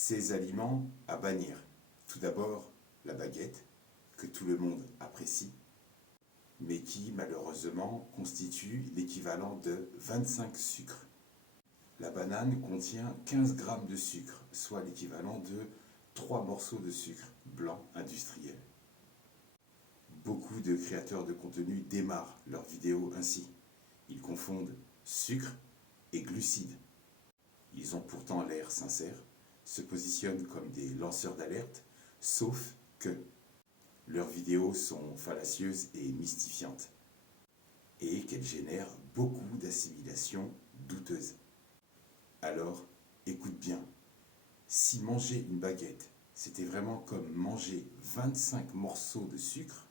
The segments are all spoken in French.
Ces aliments à bannir. Tout d'abord, la baguette, que tout le monde apprécie, mais qui malheureusement constitue l'équivalent de 25 sucres. La banane contient 15 grammes de sucre, soit l'équivalent de 3 morceaux de sucre blanc industriel. Beaucoup de créateurs de contenu démarrent leurs vidéos ainsi. Ils confondent sucre et glucides. Ils ont pourtant l'air sincères, se positionnent comme des lanceurs d'alerte, sauf que leurs vidéos sont fallacieuses et mystifiantes, et qu'elles génèrent beaucoup d'assimilations douteuses. Alors, écoute bien, si manger une baguette, c'était vraiment comme manger 25 morceaux de sucre,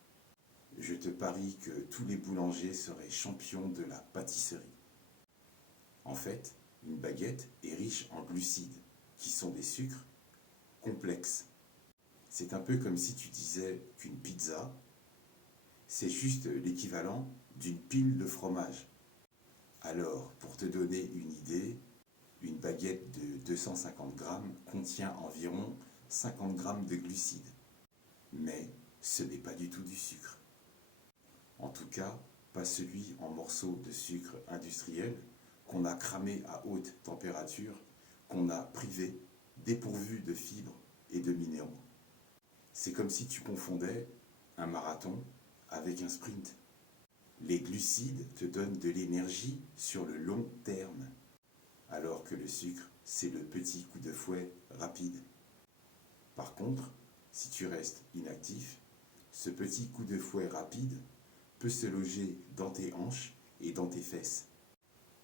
je te parie que tous les boulangers seraient champions de la pâtisserie. En fait, une baguette est riche en glucides, qui sont des sucres complexes. C'est un peu comme si tu disais qu'une pizza, c'est juste l'équivalent d'une pile de fromage. Alors, pour te donner une idée, une baguette de 250 grammes contient environ 50 grammes de glucides. Mais ce n'est pas du tout du sucre. En tout cas, pas celui en morceaux de sucre industriel qu'on a cramé à haute température, qu'on a privé, dépourvu de fibres et de minéraux. C'est comme si tu confondais un marathon avec un sprint. Les glucides te donnent de l'énergie sur le long terme, alors que le sucre, c'est le petit coup de fouet rapide. Par contre, si tu restes inactif, ce petit coup de fouet rapide peut se loger dans tes hanches et dans tes fesses.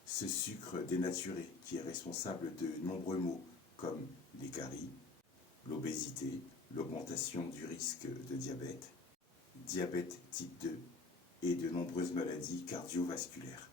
Ce sucre dénaturé qui est responsable de nombreux maux comme les caries, l'obésité, l'augmentation du risque de diabète, diabète type 2 et de nombreuses maladies cardiovasculaires.